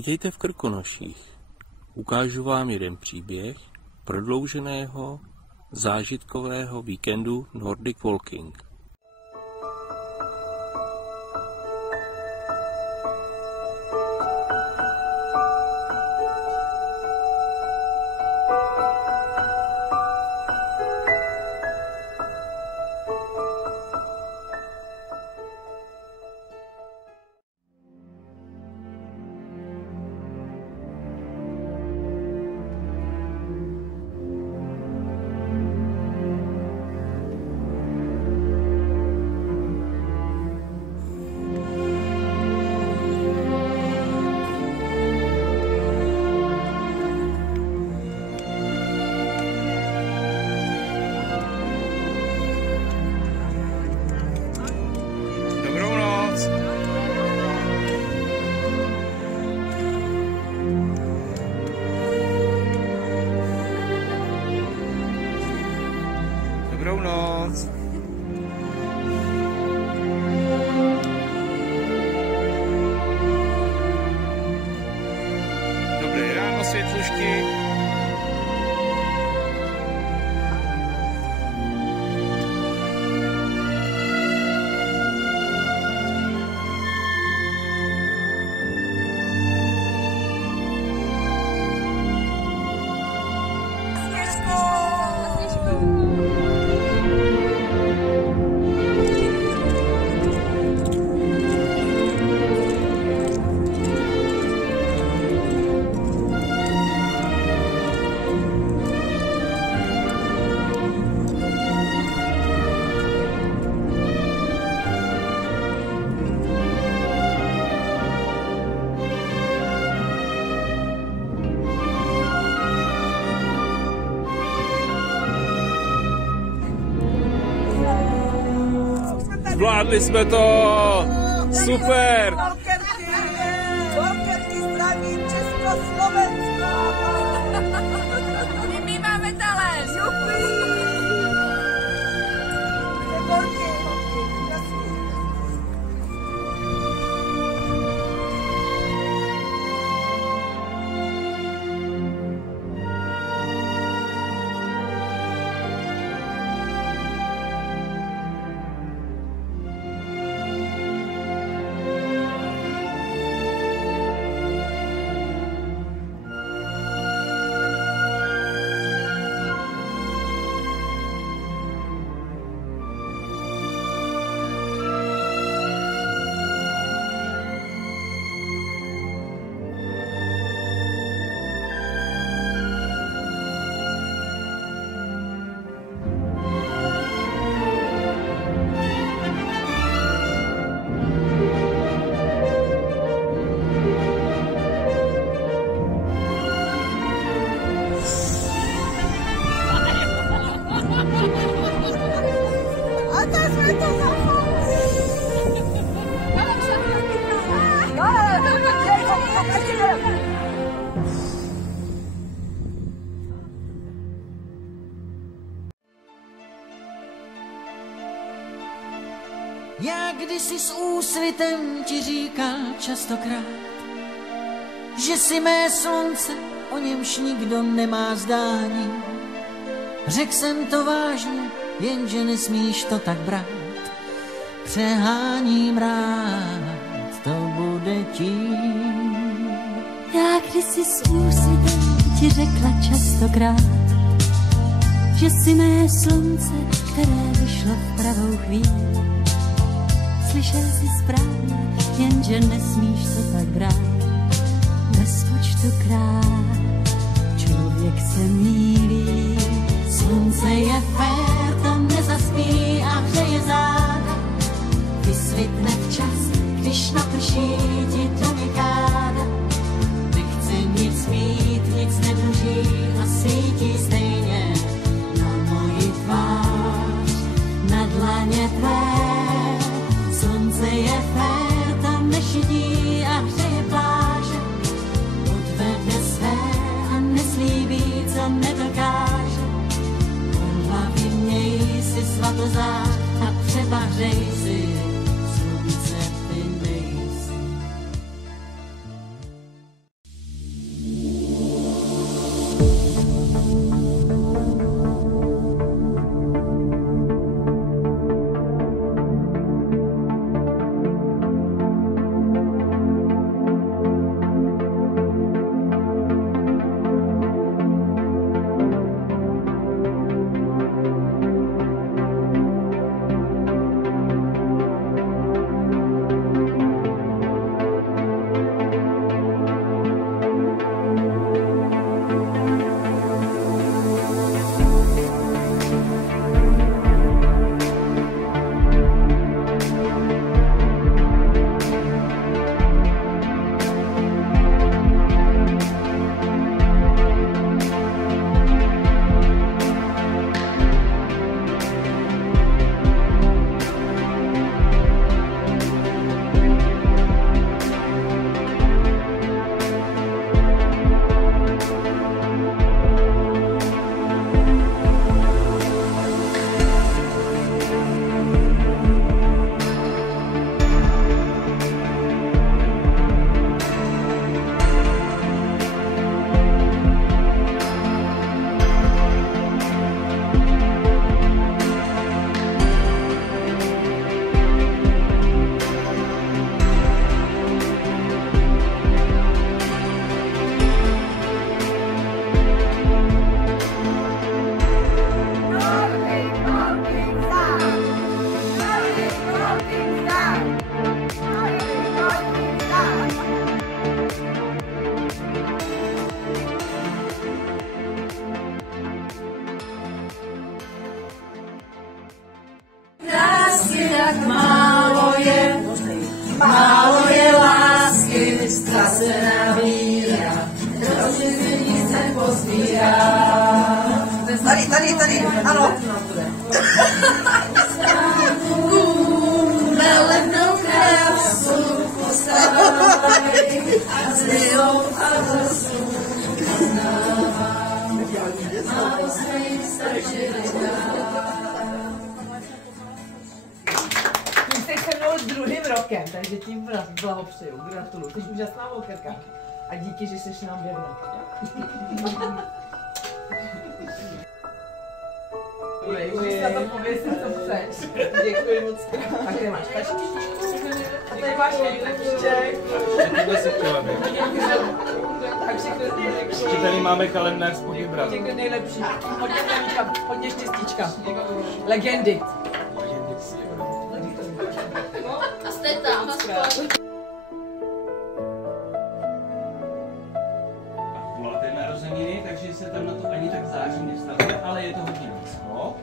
Vítejte v Krkonoších. Ukážu vám jeden příběh prodlouženého zážitkového víkendu Nordic Walking. Dobrou noc. Dobré ráno, světlušky. Zvládli jsme to! Super! Walkerky zdraví Československo! My máme talent! Jupi! Já kdysi s úsvitem ti říkal častokrát, že jsi mé slunce, o němž nikdo nemá zdání. Řekl jsem to vážně, jenže nesmíš to tak brát. Přeháním rád, to bude tím. Já kdysi s úsvitem ti řekla častokrát, že jsi mé slunce, které vyšlo v pravou chvíli. Slyšel jsi správně, jenže nesmíš to tak brát. Bez počtu krát člověk se mýlí. Slunce je fér, to nezaspí a hřeje záda. Vysvitne včas, když naprší ti do měkáda. Nechce nic mít, nic nedluží a svítí stejně na moji tvář, na dlaně tvé. Slunce je fér, to nešidí a hřeje pláže. Odvede své a neslíbí, co nedokáže. On hlavě tak málo je lásky, ztracená víra, troši lidí se pozbírá. Tady, ano. Na levnou krásu postavaj a zlou a vrstu poznávám. Málo svých stačili Ty jsi se mnou s druhým rokem, takže tím blahopřeju, gratuluju. Jsi úžasná vokerka. A díky, že jsi nám věrná. Můžeš na to pověsit, co chceš. Děkuji moc krát. A kde máš taštičku? A tady máš lísteček. Tohle si chtěla být. A všechno nejlepší. Ještě tady máme kalendář s podvybrat. Všechno nejlepší. Hodně štěstíčka. Legendy. a jste tam aspoň. Máte narozeniny, takže se tam na to ani tak září nestavíme, ale je to hodně blízko.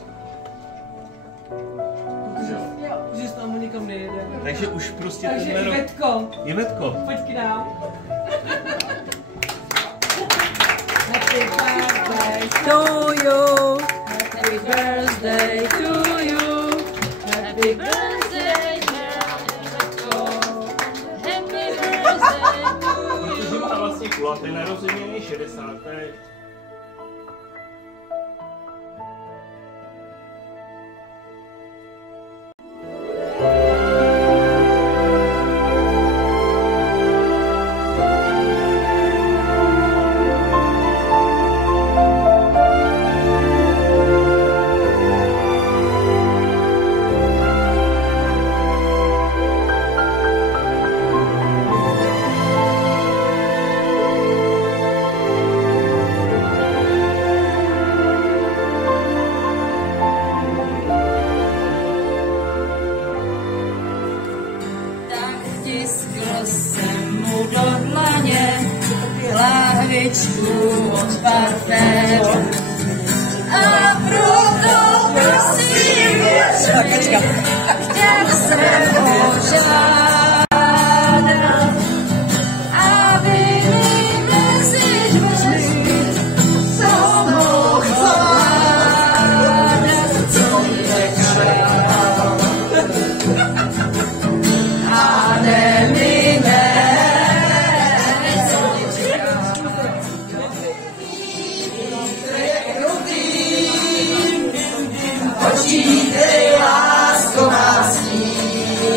Že s námi nikam nejede. Takže už prostě Takže tenhle rok... Ivetko, Ivetko. pojď k nám. Happy birthday to you. Happy birthday to you. Happy birthday, Ivetko. Happy birthday. Protože má vlastně kulaté narozeniny, 60. Tiskl jsem mu do dlaně lahvičku od parfému. A proto prosím, chtěl jsem požádat, aby mi mezi dveřmi co mohl zvládat, co je křál. A ne mi ne. Počítej, lásko má sníh.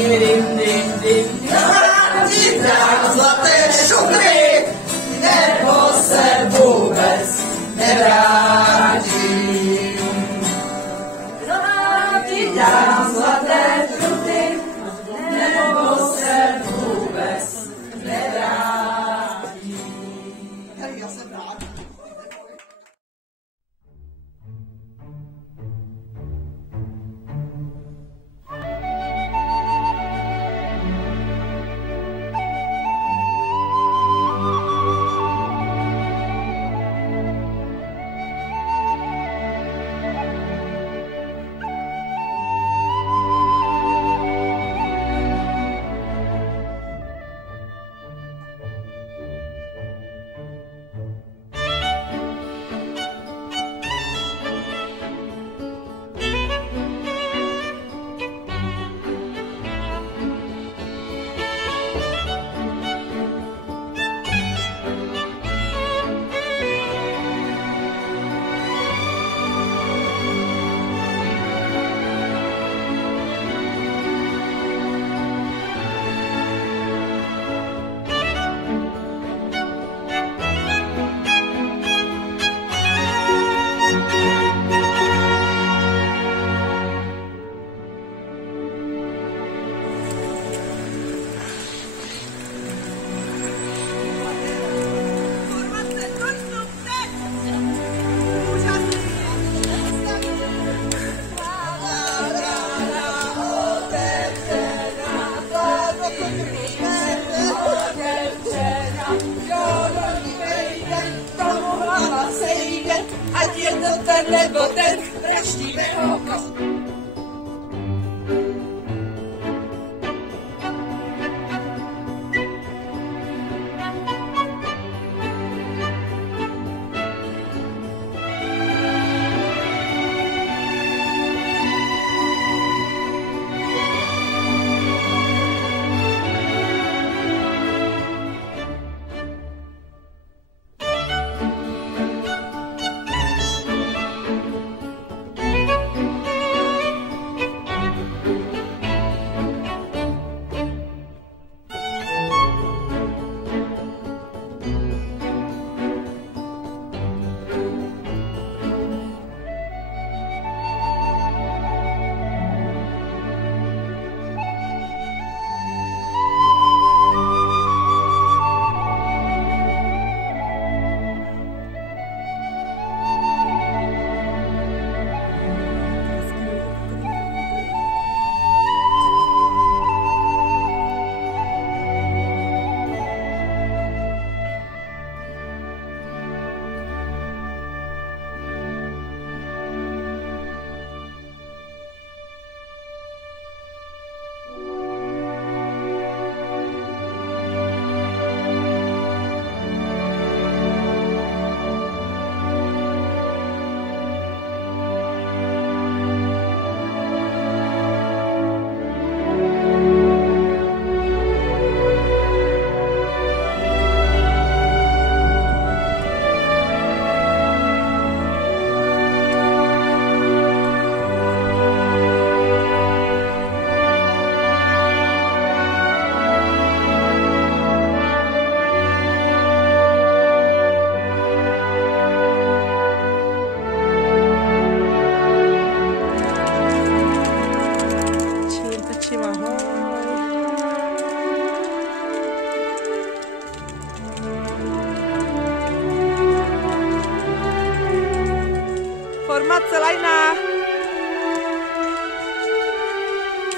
Formace, lajna.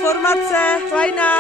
Formace, lajna.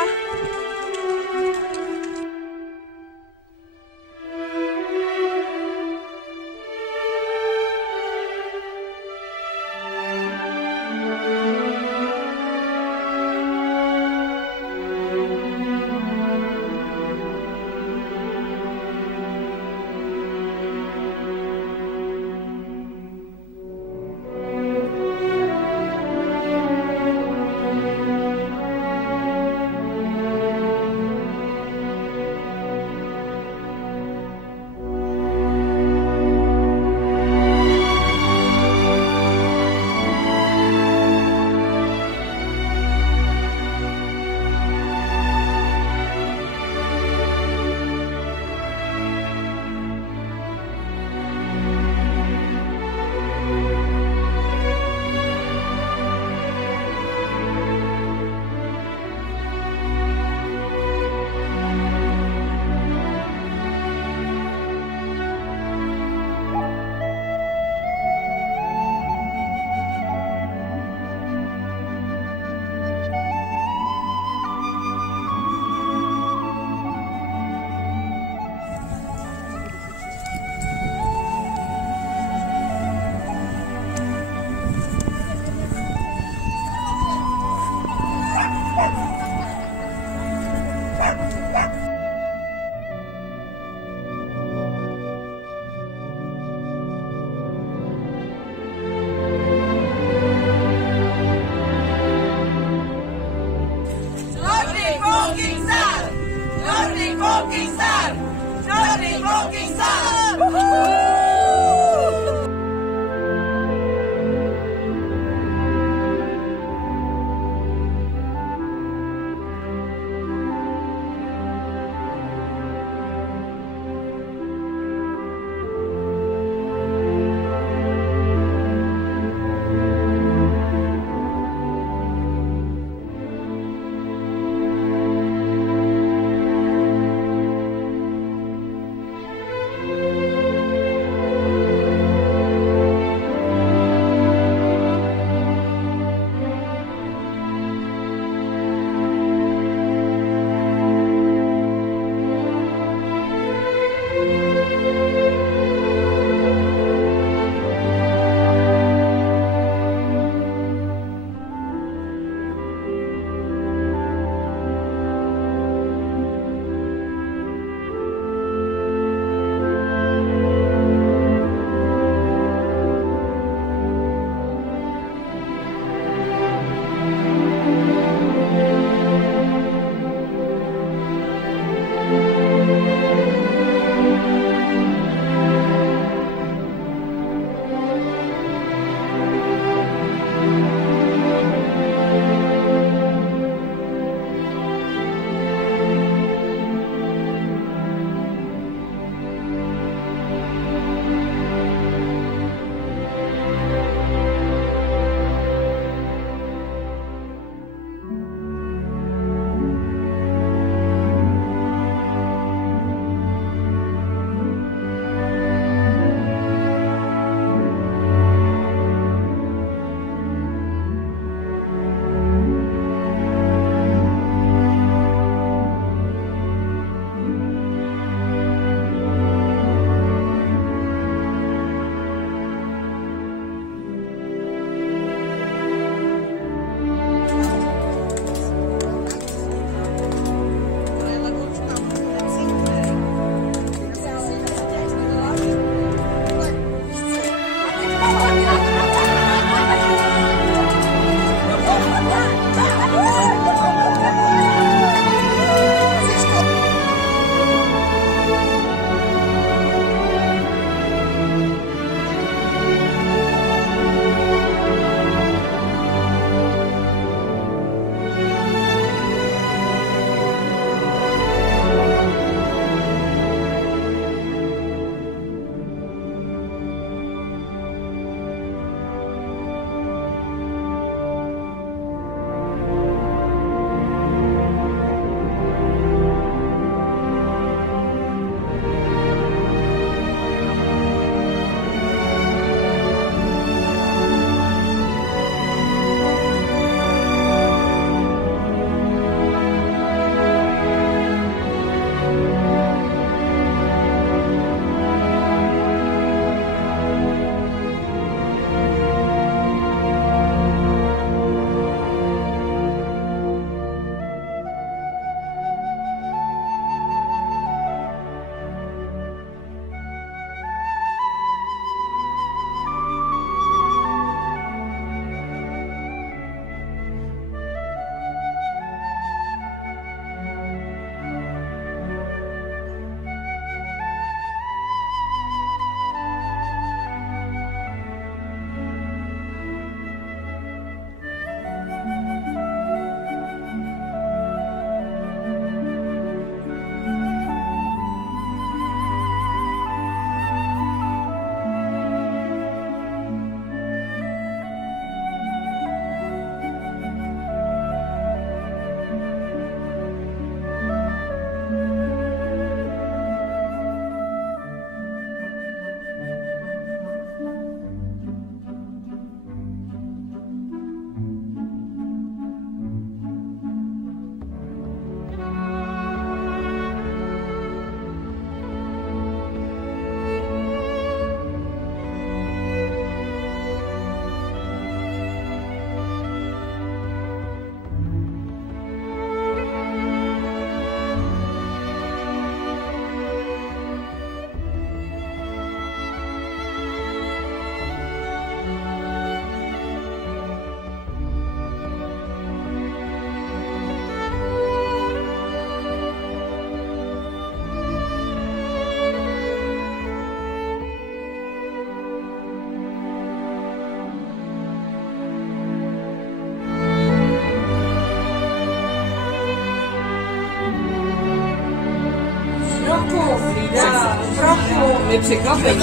je překvapení.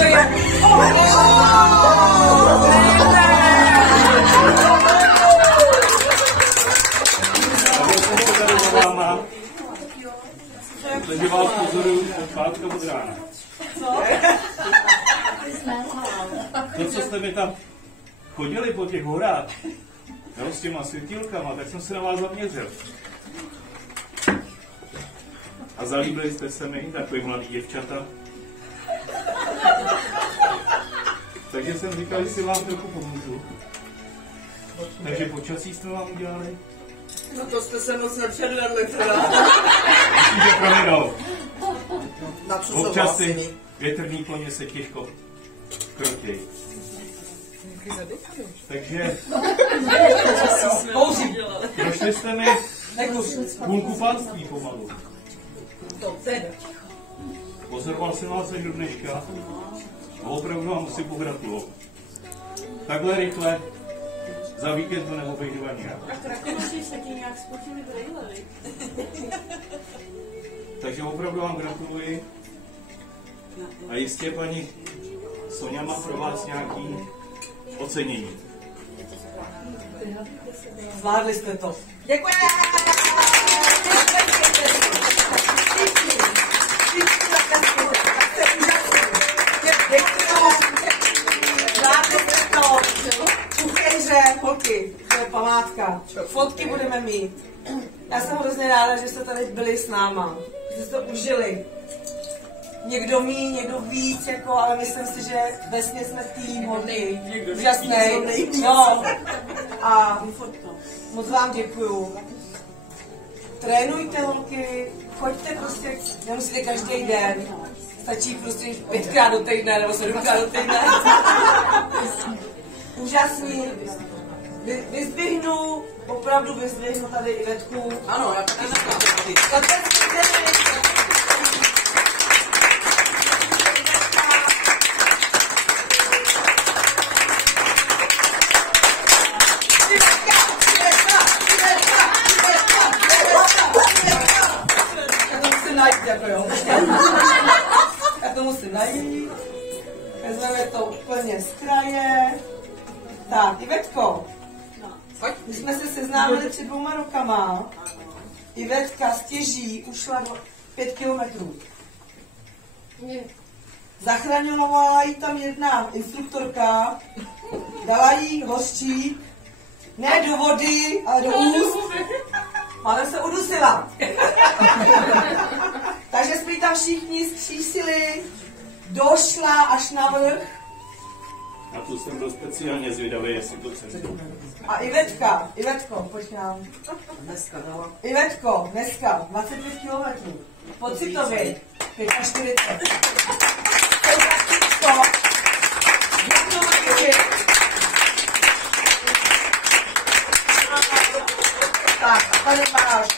Takže vás pozoruju od pátka od rána. To, co jste mi tam chodili po těch horách, jo, s těma světílkama, tak jsem se na vás zaměřil. A zalíbili jste se mi, takový mladý děvčata. Takže jsem říkal, že si vám trochu pomůžu. Takže počasí jsme vám udělali. No to jste se moc nepředvedli teda. Myslím, že prominou. Na co jsou Občas vlastně? ty větrný koně se těžko krotějí. Takže prošli jste mi půlku panství pomalu. Pozoroval jsem vás až do dneška a opravdu vám musím pogratulovat. Takhle rychle za víkend to neobejdu ani já. Takže opravdu vám gratuluji a jistě paní Soňa má pro vás nějaký ocenění. Zvládli jste to. Děkuji. Zvládli jste to. Kuchejře, holky, to je památka. Fotky budeme mít. Já jsem hrozně ráda, že jste tady byli s náma. Že jste to užili. Někdo míň, někdo víc, jako, ale myslím si, že vesměs jsme tým hodný. Úžasnej. No. A moc vám děkuju. Trénujte, holky, choďte prostě, nemusíte každý den. Stačí prostě 5krát do týdne nebo 7krát do týdne. Úžasný. Vyzdvihnu, opravdu vyzdvihnu tady Ivetku. Ano, já taky říkám. Já to musím najít. Vezmeme to úplně z kraje. Tak, Ivetko. My jsme se seznámili před 2 rokama. Ivetka stěží ušla 5 kilometrů. Zachraňovala jí tam jedna instruktorka, dala jí hořčík, ne do vody, ale do úst. Ale se udusila. Takže jsme tam všichni zkřísili, došla až na vrch. A tu jsem byl speciálně zvědavý, jestli to cestu. A Ivetko, pojď nám. Ivetko, dneska 25 kilometrů. Pocitově, 45. Tak, a tady máš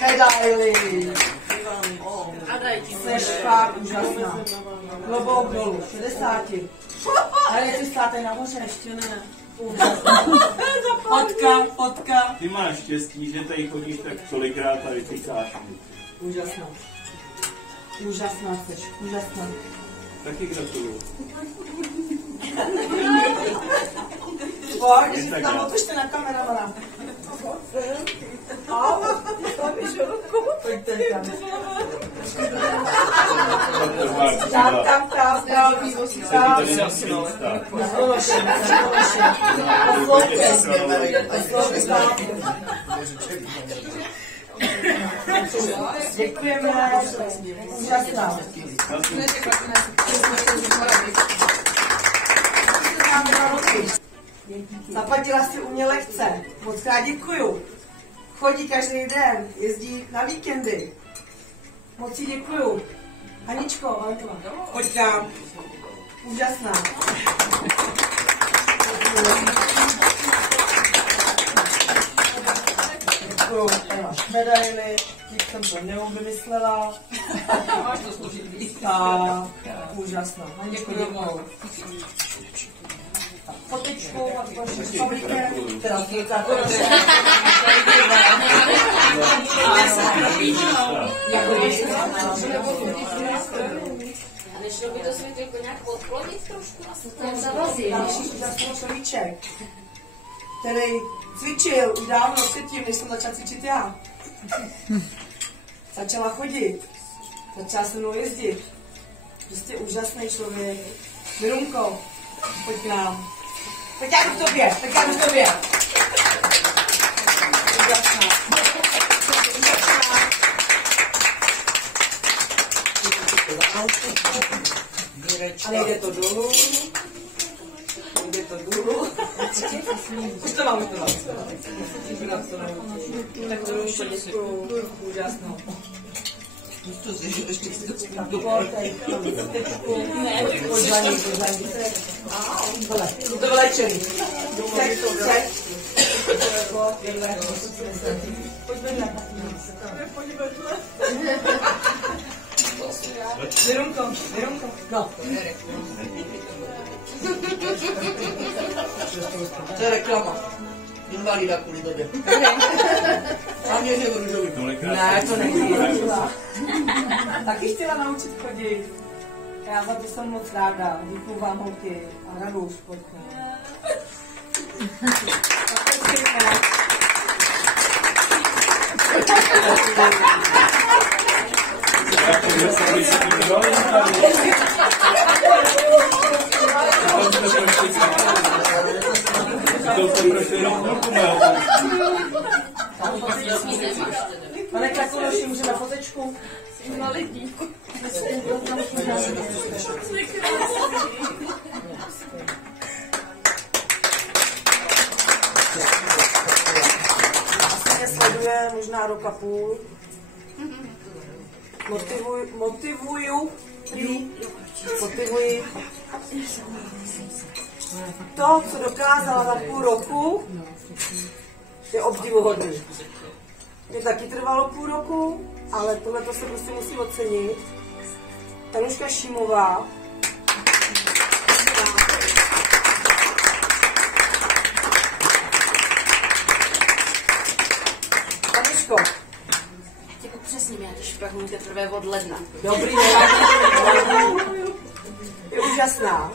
medaily. Jseš fakt úžasná. Klobouk dolů, 60. Ale ty státe nahoře. Ještě ne. Fotka. Ty máš štěstí, že tady chodíš tak tolikrát a vycíkáš. Úžasná. Úžasná seš, úžasná. Taky gratuluju. Pojď, když tam otočte na kameramana. Pojďte tam. Děkujeme. Úžasná. Zaplatila si u mě lekce. Moc krát děkuju. Chodí každý den, jezdí na víkendy. Moc jí děkuju. Haničko, pojď tam. Úžasná. Děkuju. Tady máš medaily, dík jsem to neuvymyslela. Máš to složitý. Tak, úžasná. Haničko, děkuju. Fotečku, vaši fabriké, teda Nešlo by to světlo nějak odklonit trošku? Tam zavazí. Další úžasný človíček, který cvičil už dávno předtím, než jsem začala cvičit já. Začala chodit, začala se mnou jezdit. Prostě úžasný člověk. Mirunko, pojď k nám. Tak já jdu k tobě, Úžasná. A nejde to dolů. Už to mám. Tak to děkuju. Úžasnou. To vylečený. Pojď vedle. Mirunko. No. To je reklama. Invalida kvůli tobě. A mě je růžový. Ne, to není. Taky chtěla naučit chodit. Já za to jsem moc ráda. Děkuju vám, holky. A radu společně. Pane Klakunoši, můžeme fotečku? Invalidní. Asi mě sleduje možná rok a půl. Motivuji. To, co dokázala za půl roku, je obdivuhodný. Mě taky trvalo půl roku, ale tohle se prostě musí ocenit. Tanuška Šimová. Tanuško. Jako přesně, já to šprachnu teprve od ledna. Dobrý, je úžasná.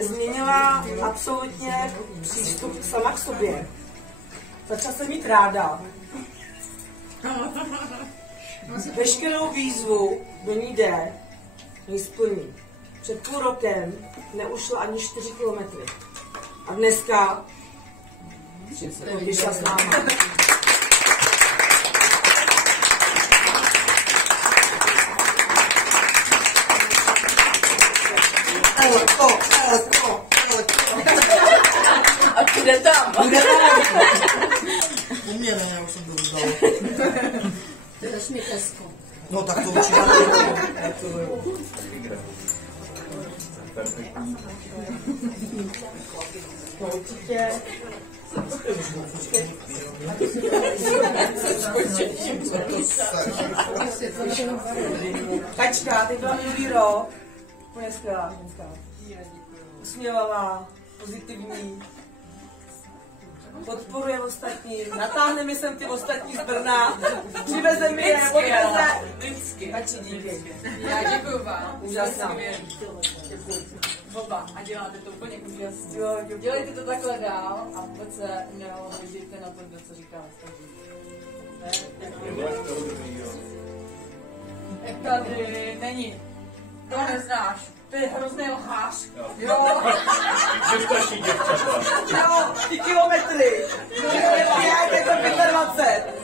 Změnila absolutně přístup sama k sobě. Začala se mít ráda. Veškerou výzvu do ní jde, ji splní. Před půl rokem neušla ani 4 kilometry. A dneska vyšla s náma. A kde tam? U mě ne, já už jsem to vzdal. Jdeš mi Tesco. No tak to určitě. Určitě. Kačka, ty byla minulý rok. Úplně skvělá ženská. Usměvavá, pozitivní. Podporuje ostatní. Natáhne mi sem ty ostatní z Brna. Přiveze mi je, odveze. Vždycky. Kači, díky. Já děkuju vám. Úžasná. Oba. A děláte to úplně úžasně. Jo, děkuji. Dělejte to takhle dál a vůbec se neohledíte na to, co říká ostatní. Tady není. To neznáš. To je hrozný lhář. Jo. Děvčaší děvčata. Jo, ty kilometry. Já jako 25.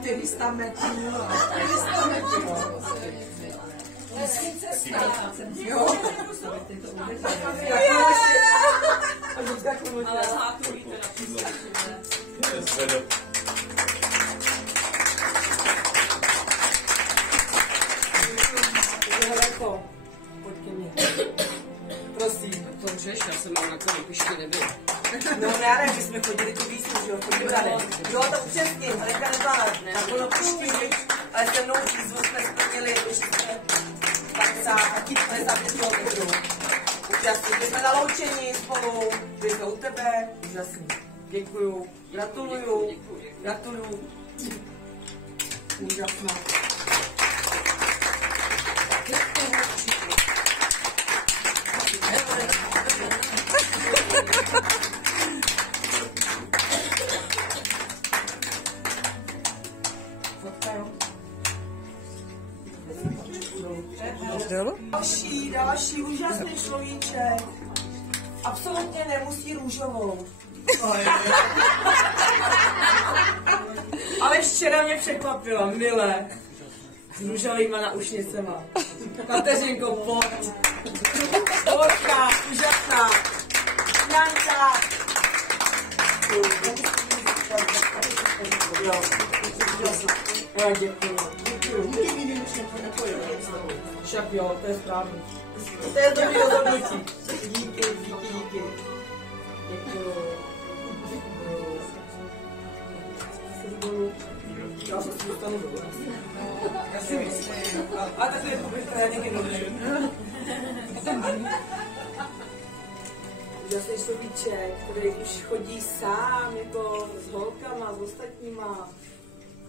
400 metrů. 400 metrů. Jo. Ale lháku víte na příště. Pojď ke mně. Prosím. To řeš, já jsem mám na konu, ještě nebyl. No ne, my jsme chodili tu výzvu, že jo, chodili tady. Jo, to přesně, Alenka nebyla na konopišti, ale se mnou výzvu jsme splnili, že jsme 55 kilometrů. Úžasný, my jsme na loučení spolu, byli jsme u tebe, úžasný. Děkuju, gratuluju. Úžasná. stolíček. Absolutně nemusí růžovou. Ale včera mě překvapila, milé. S růžovýma naušnicema. Kateřinko, pojď. Porka, úžasná. Janka. Jo, úžasná. Jo, děkuju. Však jo, to je správný. To je dobrý rozhodnutí. Díky. Děkuju. Já se s tím dostanu do vás. Já si myslím. A tak je to někdy dobrý. Úžasný šlubíček, který už chodí sám, jako s holkama, s ostatníma.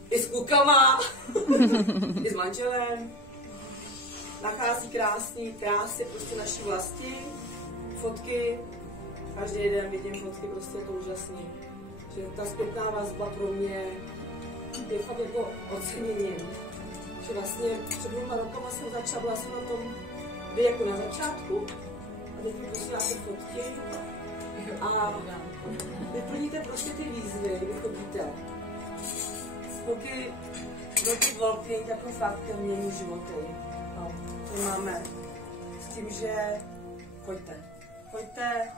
I s klukama. I s manželem. Nachází krásy prostě naší vlasti. Fotky. Každý den vidím fotky, prostě je to úžasný. Že ta zpětná vazba pro mě je fakt jako oceněním. Že vlastně před 2 rokama jsem začala, byla jsem na tom věku na začátku a teď mi posíláte fotky a vyplníte prostě ty výzvy, vychodíte. Spoky do ty volky jako fakt mění životy. A to máme s tím, že pojďte,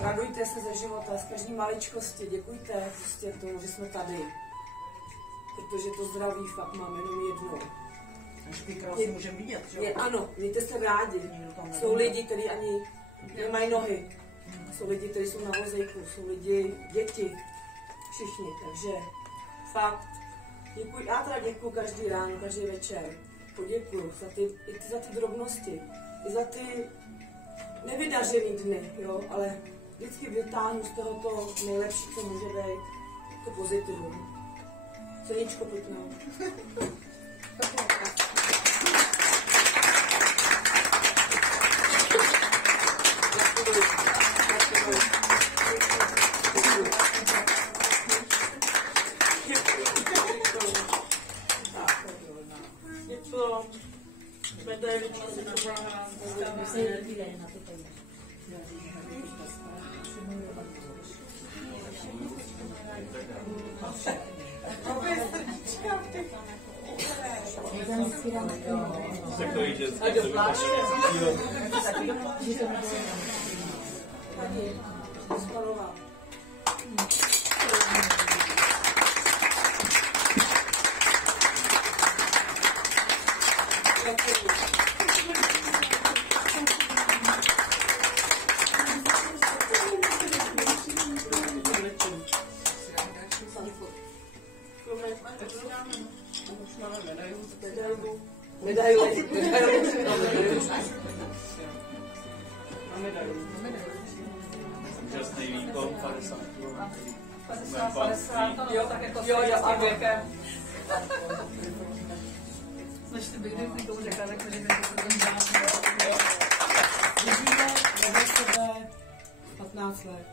radujte se ze života, z každé maličkosti, děkujte prostě tomu, že jsme tady. Protože to zdraví fakt máme jenom jednou. Už krásně můžeme vidět, že? Ano, mějte se rádi. Jsou lidi, kteří ani nemají nohy. Jsou lidi, kteří jsou na vozejku, jsou lidi, děti, všichni. Takže fakt, děkuji. Já teda děkuji každý ráno, každý večer. Poděkuju za ty drobnosti, i za ty nevydařený dny, jo, ale vždycky vytáhnu z toho to nejlepší, co může být, to pozitivum. Ceničko, pojď nám. Tak to jde. A do pláště. Tady, spalová. Medailu. Úžasný výkon, 50 kg. 50, jo, tak jako jo, a věkem. Než ty bych někomu řekla, tak že to ten dám. Žijeme vedle sebe 15 let.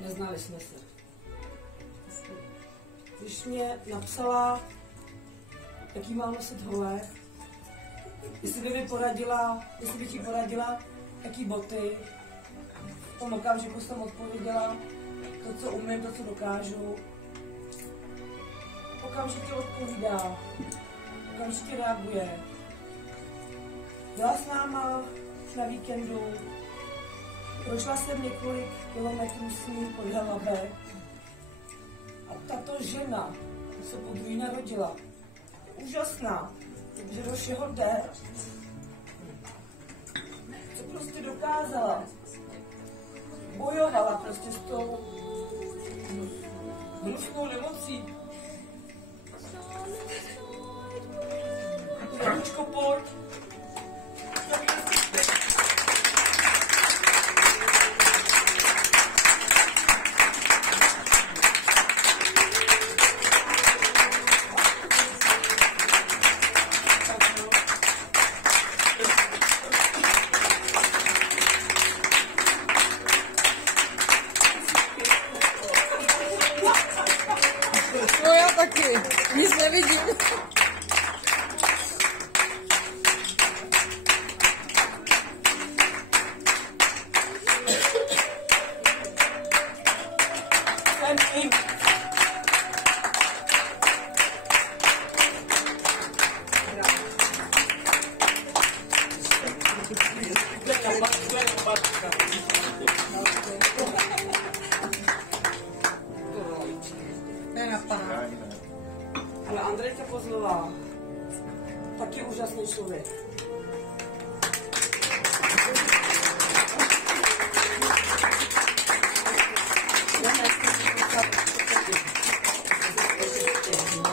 Neznali jsme se. Když mě napsala, jaký mám nosit holek, jestli by ti poradila, jaký boty, v tom okamžiku jsem odpověděla to, co umím, to, co dokážu. Okamžitě odpovídá, okamžitě reaguje. Byla s náma na víkendu, prošla jsem několik kilometrů s ní pod Helabe a tato žena se podruhé narodila. Úžasná, že do všeho jde. Co prostě dokázala. Bojovala prostě s tou hnusnou nemocí. Janučko, pojď. No já taky, nic nevidím. Andrejka Kozlová, taky úžasný člověk.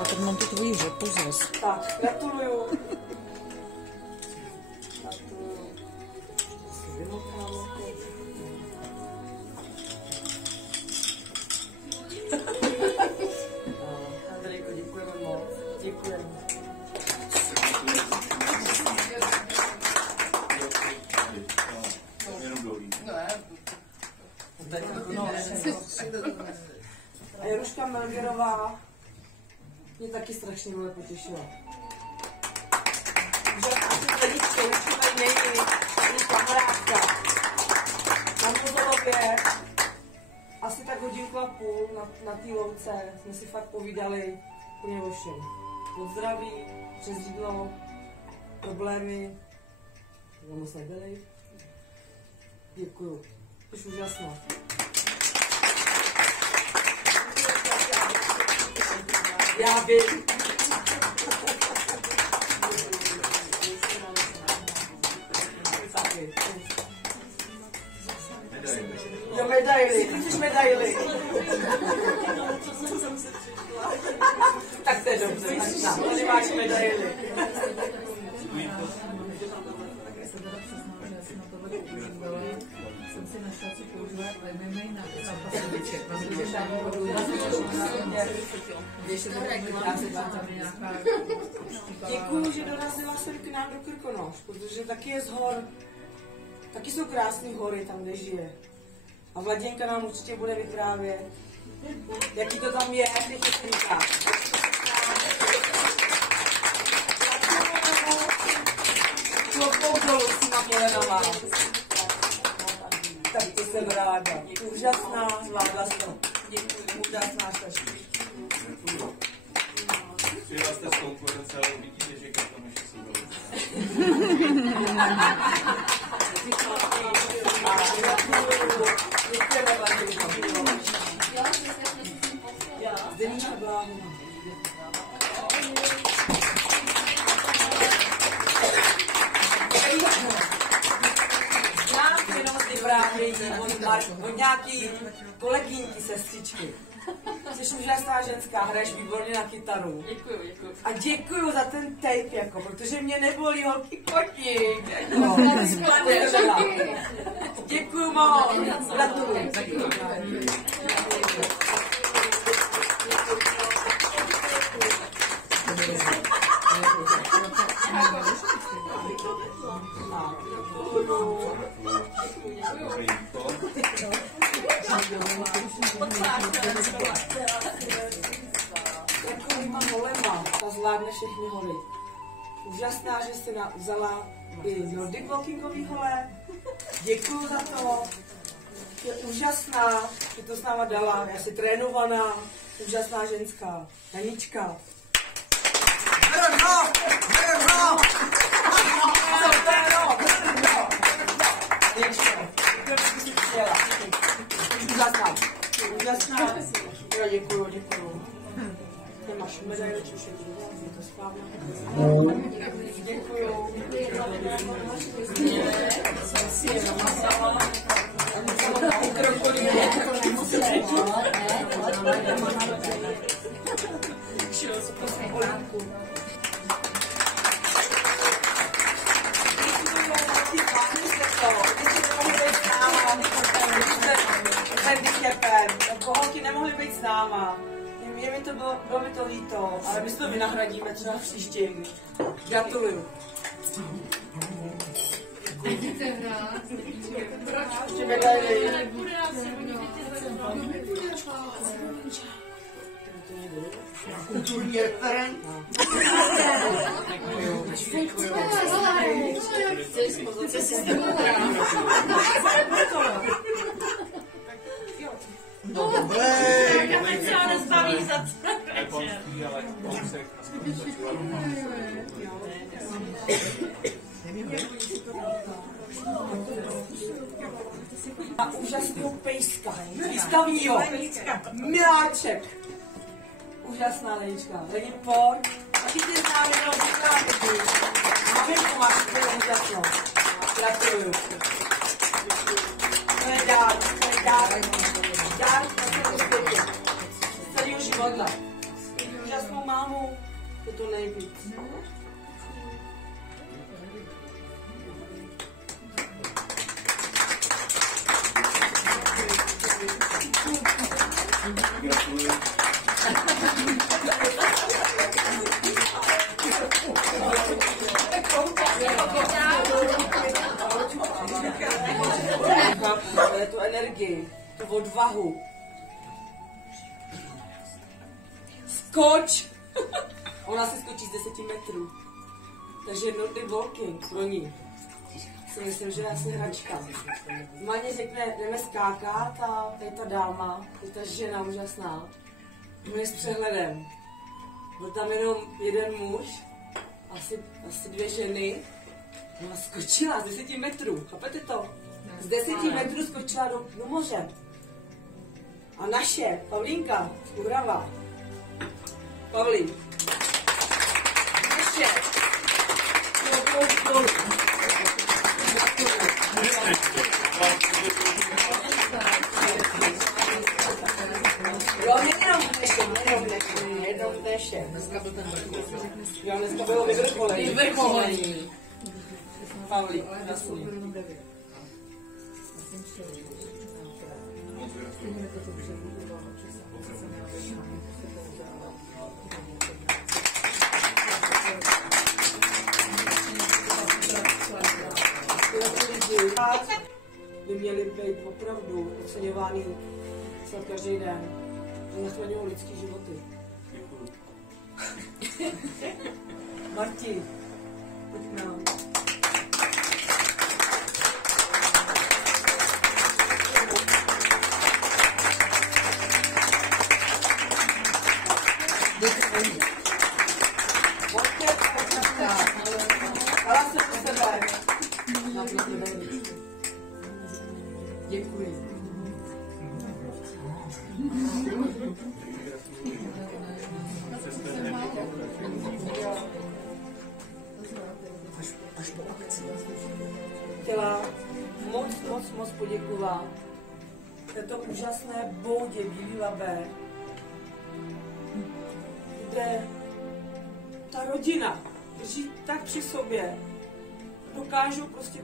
Tak mám tu tvoji žepu zas. Tak, gratuluju. Andrejko, děkujeme moc. Děkujeme. A Jaruška Melgerová mě taky strašně vole potěšila. Že asi lidi čoučíme nejví, je kamarádka. Na Mozolově asi tak hodinku a půl na té louce jsme si fakt povídali úplně o všem. Od zdraví, přes jídlo, problémy, no moc nebyly. Děkuju. Jsi úžasná. Já vím. Jo, medaily. Ty chceš medaily. Tak to je dobře. Tady máš medaily. Jsem si našla, co používat, ale nemej na zápasoveček. Děkuju, že dorazila jsem k nám do Krkonoš, protože taky je z hor. Taky jsou krásné hory tam, kde žije. A Vladěnka nám určitě bude vyprávět, jaký to tam je, jak to říká. Klopouk dolů si na Molenová. Tak to jsem ráda. Úžasná, zvládla jsi to. Děkuji, úžasná šaška. Přijela jste s konkurence, ale vidíte, že tam ještě jsou dolů. Děkujeme vám. Zdeníčka Bláhová. Znám jenom ty vyprávění od nějaký kolegyňky, sestřičky. Jsi úžasná ženská, hraješ výborně na kytaru. Děkuju, děkuju. A děkuju za ten tape, jako, protože mě nebolí holky kotík. Jako. Děkuju moc. Gratuluju. Takovýma holema, ta zvládne všechny hory. Úžasná, že jste vzala i Nordic Walkingový hole. Děkuju za to. Je úžasná, že to s náma dala. Já jsem trénovaná, úžasná ženská. Janička. Úžasná. Úžasná. Jo, děkuju, děkuju. Nemáš medaili, či už je to správně. Děkuju. Holky nemohly být s náma. Bylo mi to líto, ale my si to vynahradíme třeba v příštím. Gratuluju. Ještě medaily. Kulturní referent. A úžasnou pejska. Výstavního. Miláček. Úžasná Lenička. Lení por. Taky ty známe jenom říkáme. Maminku máš, to je úžasnou. Gratuluju. To je dár, to je dár. Dár na celou světě. Celýho života. Úžasnou mámu. Je to nejvíc. Gratuluji. Ale tu energii, tu odvahu. Skoč! Ona se skočí z 10 metrů. Takže jednotný walking pro ní. Si myslím, že je asi hračka. Maně řekne, jdeme skákat a tady ta dáma, je ta žena úžasná. Mě s přehledem. Byl tam jenom jeden muž, asi 2 ženy. Ona skočila z 10 metrů, chápete to? Z 10 metrů skočila do moře. A naše, Pavlínka, z Uhrava. Pavlín. Naše. Jo, jenom dnešek. Dneska byl ten vrchol. Jo, dneska bylo vyvrcholení. Pavlík, jasný. By měli být opravdu oceňovány za každý den, že zachraňují lidský životy. Marti, pojď k nám. Děkuji. Chtěla moc poděkovat této úžasné boudě Bílý Labe, kde ta rodina drží tak při sobě, dokážou prostě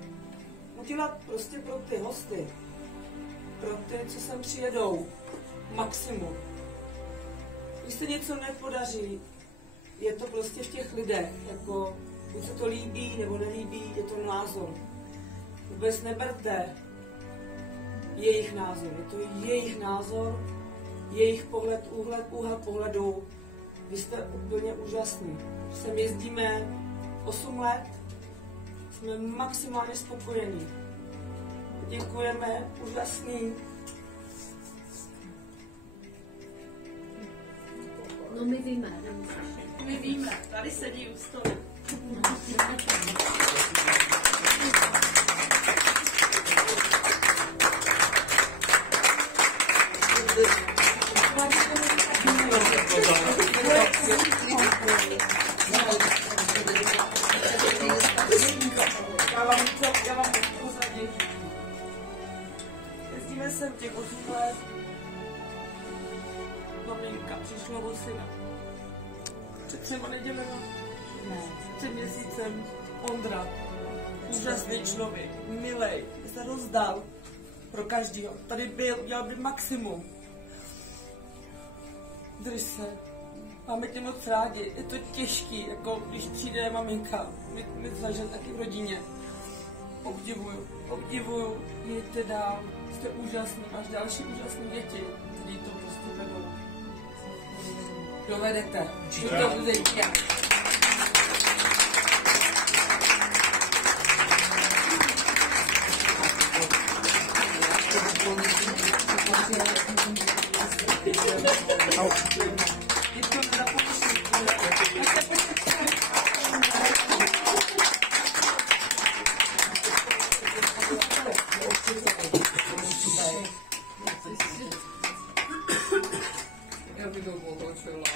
udělat prostě pro ty hosty, pro ty, co sem přijedou, maximum. Když se něco nepodaří, je to prostě v těch lidech, jako buď se to líbí nebo nelíbí, je to názor. Vůbec neberte jejich názor, je to jejich názor, jejich úhel pohledu. Vy jste úplně úžasný. Sem jezdíme 8 let, jsme maximálně spokojení. Děkujeme, úžasný. No my víme. My víme, tady sedí u stolu. Já vám pozradím. Jezdíme sem těch 8 let. Maminka přišla o syna. Před 3 nedělema. Před měsícem Ondra. Úžasný člověk, milej, se rozdal pro každýho. Tady byl, udělal by maximum. Drž se. Máme tě moc rádi. Je to těžký, jako když přijde maminka. My zažil taky v rodině. Obdivuju, jeďte dál, jste úžasný, máš další úžasné děti, kteří to prostě vedou. Dovedete. Zítra.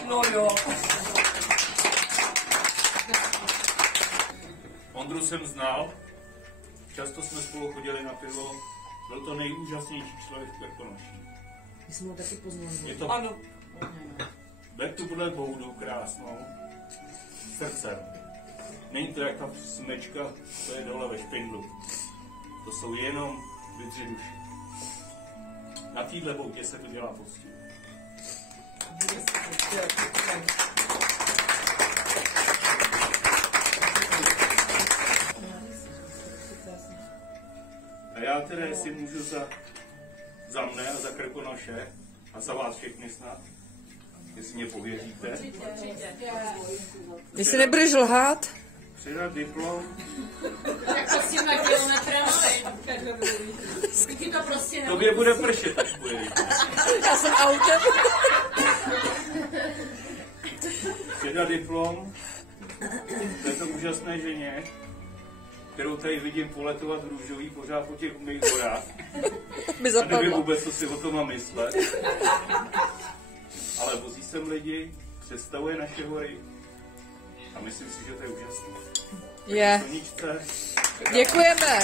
No, No jo. Ondru jsem znal, často jsme spolu chodili na pivo, byl to nejúžasnější člověk v Krkonoší. My jsme ho taky poznali. Je to Ano. back to tuhle boudu krásnou, srdcem. Není to jak ta smečka, co je dole ve špindlu. To jsou jenom vydři duši. Na téhle boutě se to dělá poctivě. A já teda, jestli můžu za mne a za Krkonoše a za vás všechny snad, jestli mě pověříte. Jestli nebudeš lhát? Přidat diplom. Jako s těma kilometrama. To prostě Tobě bude pršet, až pojedete. Já jsem autem. Přidat diplom této úžasné ženě, kterou tady vidím poletovat v růžový pořád po těch mých horách. By A nevím zapadla. vůbec, co si o tom mám myslet. Ale vozí sem lidi, představuje naše hory a myslím si, že to je úžasné. Je. Soničce, Děkujeme.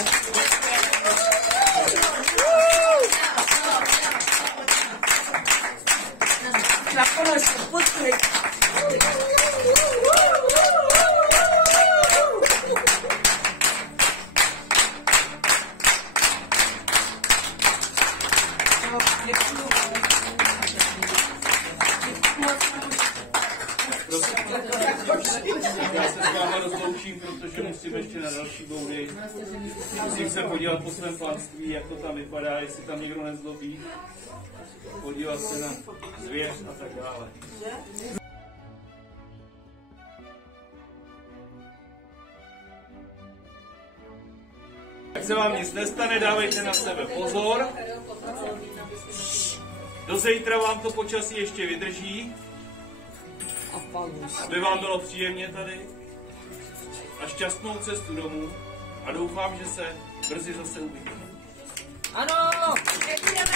Nakonec se potřej. já se s váma rozloučím, protože musím ještě na další boudy. Musím se podívat po svém panství, jak to tam vypadá, jestli tam někdo nezlobí. Podívat se na zvěř a tak dále. Jak se vám nic nestane, dávejte na sebe pozor. Do zítra vám to počasí ještě vydrží, aby vám bylo příjemně tady a šťastnou cestu domů a doufám, že se brzy zase uvidíme. Ano, děkujeme.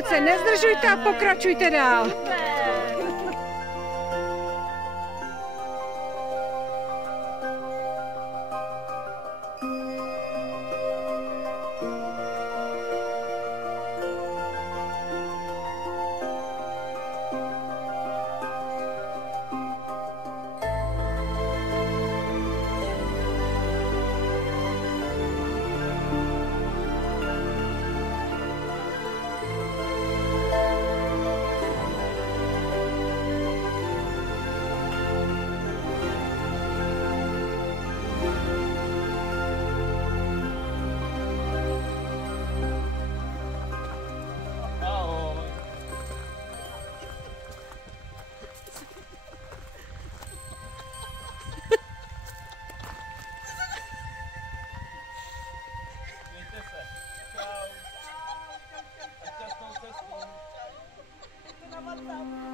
vůbec se nezdržujte a pokračujte dál. Čau.